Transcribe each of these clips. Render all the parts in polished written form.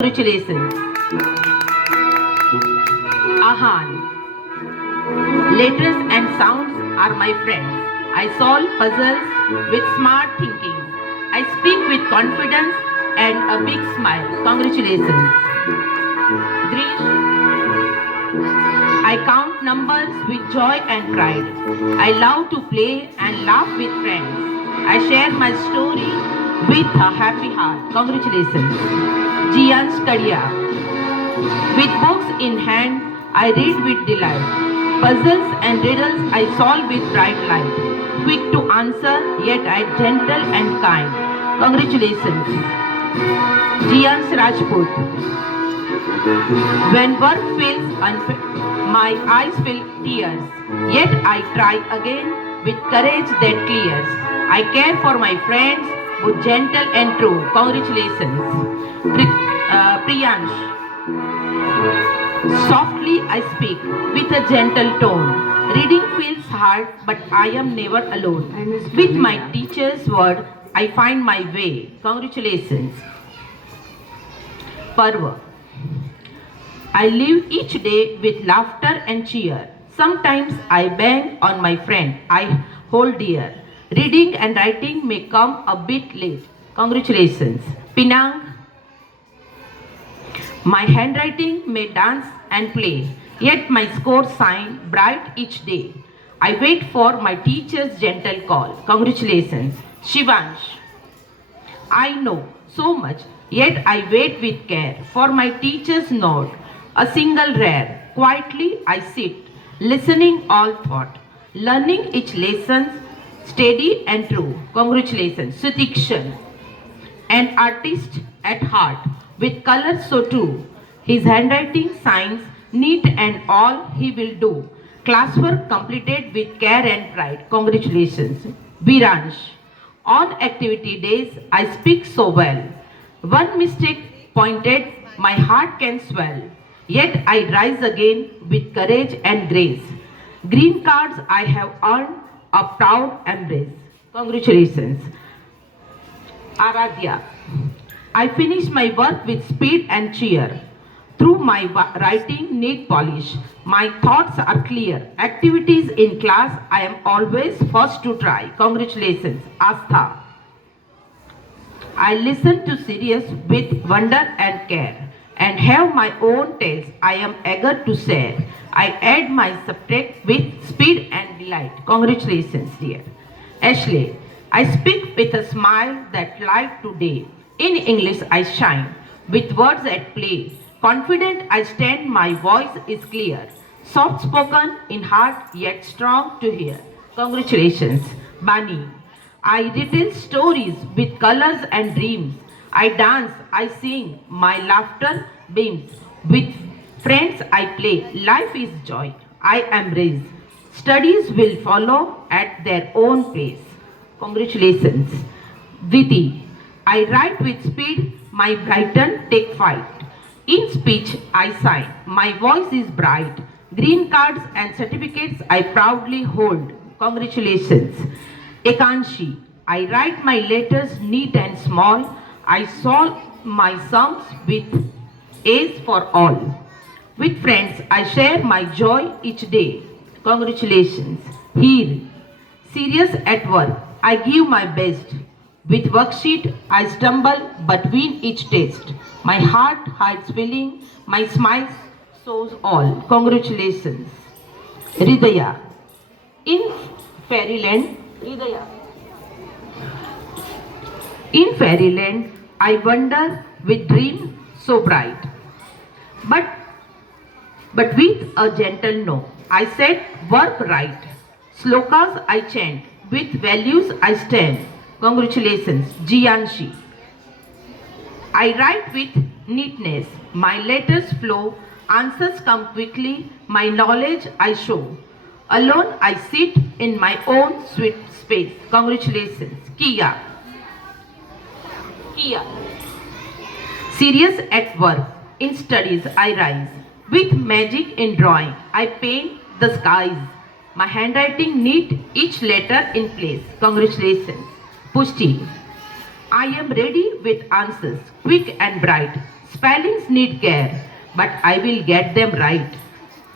Congratulations. Ahan. Letters and sounds are my friends. I solve puzzles with smart thinking. I speak with confidence and a big smile. Congratulations. Grish. I count numbers with joy and pride. I love to play and laugh with friends. I share my story with a happy heart. Congratulations. Jian Stadia. With books in hand, I read with delight. Puzzles and riddles I solve with bright light. Quick to answer, yet I gentle and kind. Congratulations. Jian Rajput. When work feels unfair, my eyes fill tears. Yet I try again with courage that clears. I care for my friends, both gentle and true. Congratulations. Priyansh. Softly I speak with a gentle tone. Reading feels hard, but I am never alone. With my teacher's word, I find my way. Congratulations. Parva. I live each day with laughter and cheer. Sometimes I bang on my friend I hold dear. Reading and writing may come a bit late. Congratulations. Pinang. My handwriting may dance and play, yet my scores shine bright each day. I wait for my teacher's gentle call. Congratulations. Shivansh. I know so much, yet I wait with care for my teacher's note. A single rare. Quietly I sit, listening all thought, learning each lesson, steady and true. Congratulations. Sutikshan. An artist at heart, with colors so true. His handwriting signs neat and all he will do. Classwork completed with care and pride. Congratulations. Viransh. On activity days, I speak so well. One mistake pointed, my heart can swell. Yet I rise again with courage and grace. Green cards I have earned a proud embrace. Congratulations. Aradhya. I finish my work with speed and cheer. Through my writing need polish. My thoughts are clear. Activities in class I am always first to try. Congratulations. Astha. I listen to serious with wonder and care and have my own tales I am eager to share. I add my subject with speed and delight. Congratulations, dear. Ashley. I speak with a smile that light today. In English I shine, with words at play. Confident I stand, my voice is clear. Soft spoken in heart, yet strong to hear. Congratulations. Bani. I retell stories with colors and dreams. I dance, I sing, my laughter beams. With friends I play, life is joy. I embrace. Studies will follow at their own pace. Congratulations. Viti. I write with speed, my brighten take fight. In speech I sign, my voice is bright. Green cards and certificates I proudly hold. Congratulations. Ekanshi. I write my letters neat and small. I solve my sums with A's for all. With friends I share my joy each day. Congratulations. Here. Serious at work. I give my best. With worksheet, I stumble but win each test. My heart hides feeling, my smile shows all. Congratulations. Hridaya. In fairyland, Hridaya. In fairyland, I wander with dream so bright. But with a gentle no, I said work right. Slokas I chant. With values I stand. Congratulations. Jianshi. I write with neatness. My letters flow. Answers come quickly. My knowledge I show. Alone I sit in my own sweet space. Congratulations. Kia. Kia. Serious at work. In studies I rise. With magic in drawing I paint the skies. My handwriting neat, each letter in place. Congratulations. Pushti. I am ready with answers, quick and bright. Spellings need care, but I will get them right.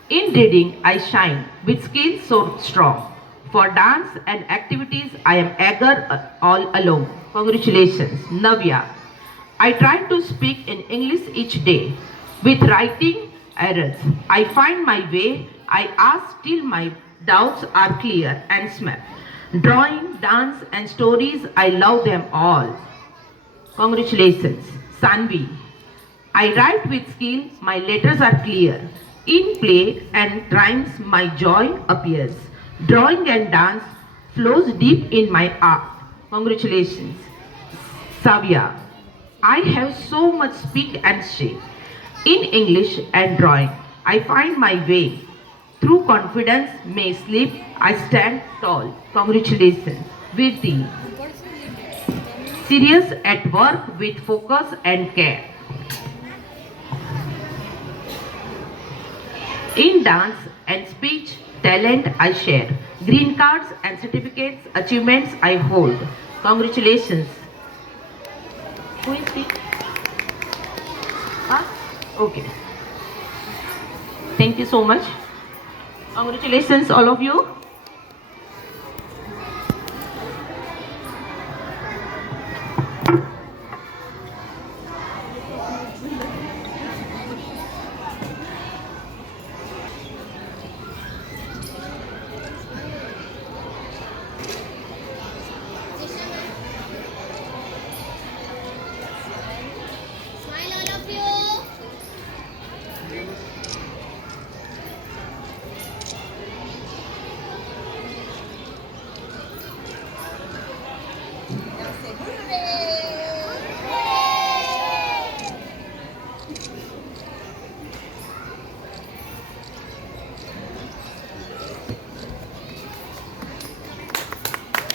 In reading, I shine with skills so strong. For dance and activities, I am eager all along. Congratulations, Navya. I try to speak in English each day. With writing errors, I find my way. I ask till my doubts are clear and smart. Drawing, dance, and stories, I love them all. Congratulations, Sanvi. I write with skill, my letters are clear. In play and rhymes, my joy appears. Drawing and dance flows deep in my art. Congratulations, Savia. I have so much speak and say. In English and drawing, I find my way. Through confidence may slip, I stand tall. Congratulations, Virti. Serious at work with focus and care. In dance and speech, talent I share. Green cards and certificates, achievements I hold. Congratulations. Who is he? Huh? Okay. Thank you so much. Congratulations, all of you. Smile, all of you.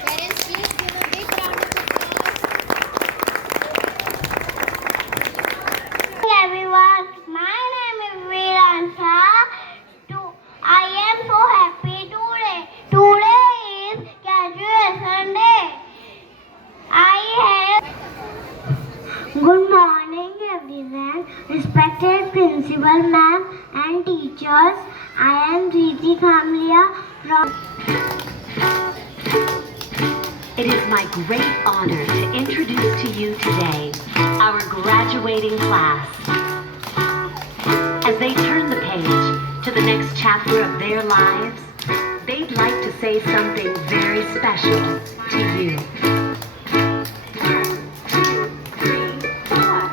Parents, please give a big round of applause. Hello everyone, my name is Veeransha. I am so happy today. Today is graduation day. Good morning everyone, respected principal ma'am and teachers. I am Riti Kamlia from. It is my great honor to introduce to you today our graduating class. As they turn the page to the next chapter of their lives, they'd like to say something very special to you. 1, 2, 3, 4.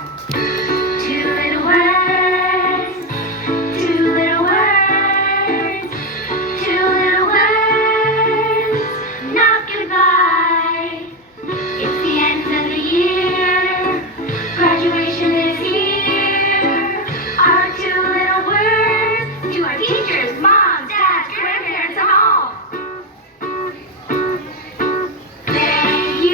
Two little words, two little words, two little words, not goodbye. It's the end of the year, graduation is here. Our two little words to our teachers, moms, dads, grandparents, and all. Thank you.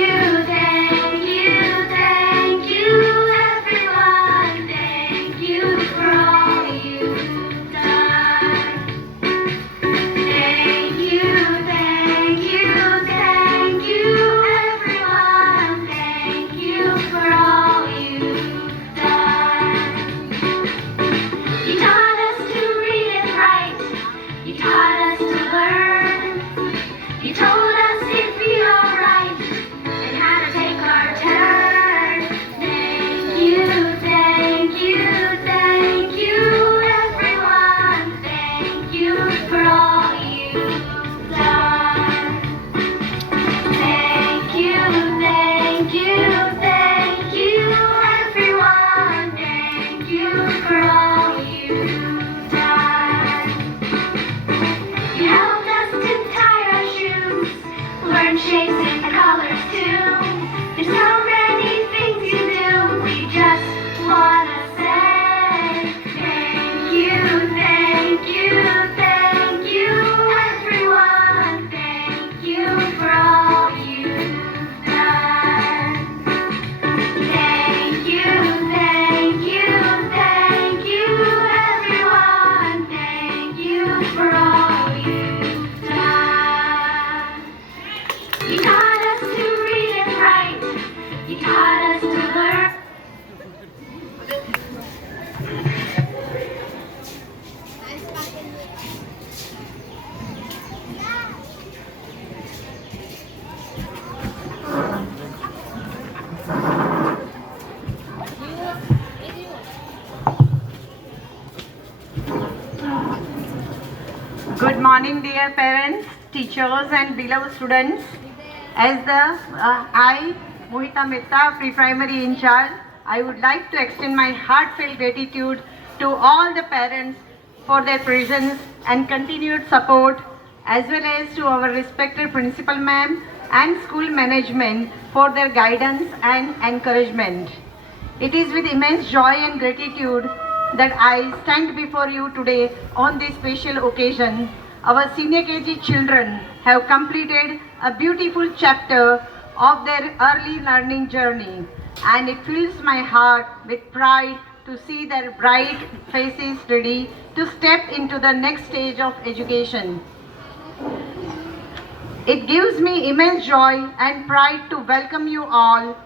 Good morning, dear parents, teachers, and beloved students. As I, Mohita Mehta, pre-primary in charge, I would like to extend my heartfelt gratitude to all the parents for their presence and continued support, as well as to our respected principal ma'am and school management for their guidance and encouragement. It is with immense joy and gratitude that I stand before you today on this special occasion. Our senior KG children have completed a beautiful chapter of their early learning journey, and it fills my heart with pride to see their bright faces ready to step into the next stage of education. It gives me immense joy and pride to welcome you all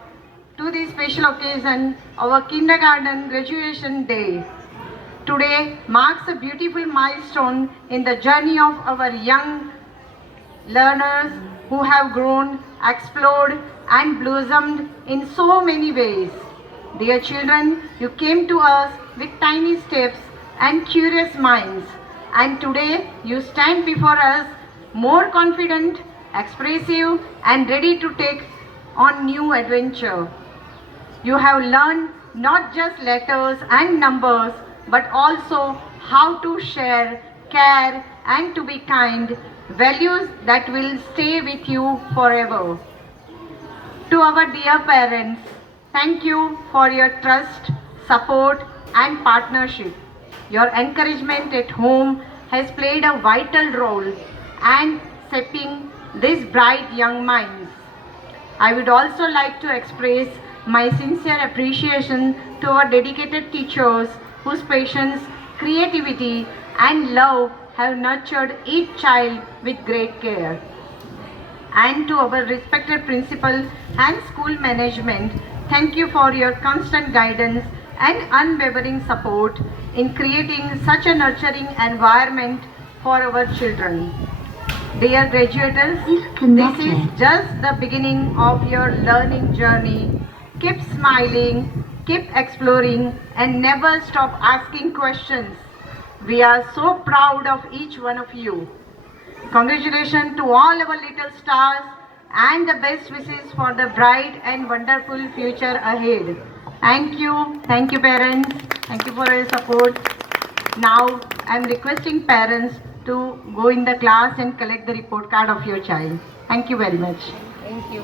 to this special occasion, our kindergarten graduation day. Today marks a beautiful milestone in the journey of our young learners who have grown, explored, and blossomed in so many ways. Dear children, you came to us with tiny steps and curious minds, and today you stand before us more confident, expressive, and ready to take on new adventure. You have learned not just letters and numbers, but also how to share, care, and to be kind, values that will stay with you forever. To our dear parents, thank you for your trust, support, and partnership. Your encouragement at home has played a vital role in shaping these bright young minds. I would also like to express my sincere appreciation to our dedicated teachers whose patience, creativity, and love have nurtured each child with great care. And to our respected principal and school management, thank you for your constant guidance and unwavering support in creating such a nurturing environment for our children. Dear graduates, this is just the beginning of your learning journey. Keep smiling, keep exploring, and never stop asking questions. We are so proud of each one of you. Congratulations to all our little stars and the best wishes for the bright and wonderful future ahead. Thank you parents. Thank you for your support. Now I am requesting parents to go in the class and collect the report card of your child. Thank you very much. Thank you.